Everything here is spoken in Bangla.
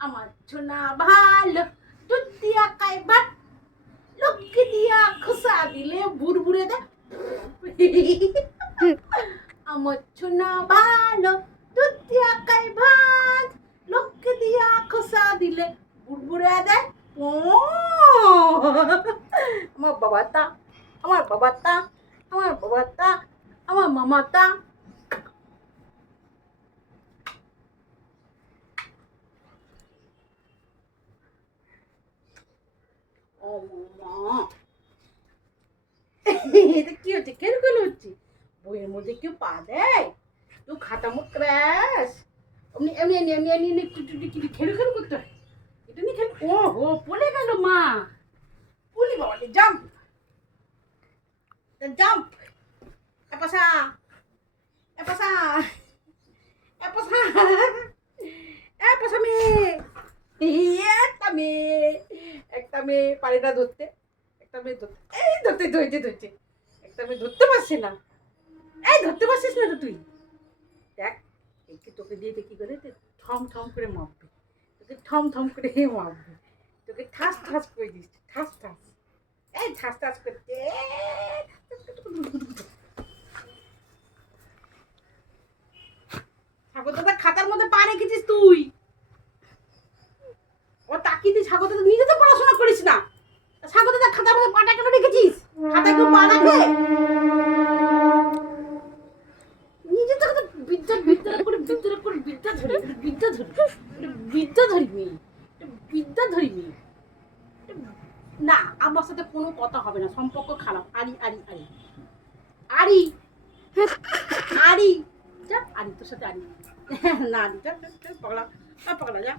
আমার ছোনা ভালো। দুধ দিয়া খাই ভাত লক্ষ্মী দিয়া খোসা দিলে বুড়বুড়ে দে। আমার ছোনা ভালো। দুধ দিয়া খাই ভাত লক্ষ্মী দিয়া খোসা দিলে বুড়বুড়ে দে। আমার বাবাটা আমার বাবাটা আমার বাবাটা, আমার মামাটা। এটা কি হচ্ছে? কেন হচ্ছে। বইয়ের মধ্যে কেউ পা দেয়? কেউ খাতা মুখ ক্র্যাশ। এমনি এমনি এমনি এমনি এমনি এমনি একটু একটু খেলু খেলু করতে হয়। এটা নিয়ে খেল ও হো পড়ে গেল মা। পুলি বাবা জাম্প জাম্প এপাসা এপাসা এপাসা মেয়ে একটা মেয়ে একটা মেয়ে পারে না ধরতে, একটা মেয়ে ধরতে। এই ধরতে ধরতে ধরছে একটা মেয়ে ধরতে পারছে না। এই ধরতে পারছিস না তো তুই। দেখ একটু তোকে দিয়ে দেখি করে? থম থম করে মাপবে। তোকে থম থম করে হে মাপবে। তোকে ঠাস ঠাস করে দিচ্ছে ঠাস ঠাস। এই ঠাস ঠাস করছে ঠাকুর দাদা, খাতার মধ্যে পা রেখেছিস তুই। ও দিস স্বাগত নিজে তো পড়াশোনা করিস না। স্বাগত দা খাতার মধ্যে পাটা কেন রেখেছিস? খাতায় কেউ পা রাখে? নিজে তো বিদ্যা বিদ্যা করে বিদ্যা করে বিদ্যা ধরি বিদ্যা ধরি বিদ্যা ধরি মেয়ে বিদ্যা ধরি মেয়ে না আমার সাথে কোনো কথা হবে না সম্পর্ক খারাপ। আরি আরি আরি। আরি। আরি। যা আরি তোর সাথে আরি। না আরি যা যা, পাগলা। যা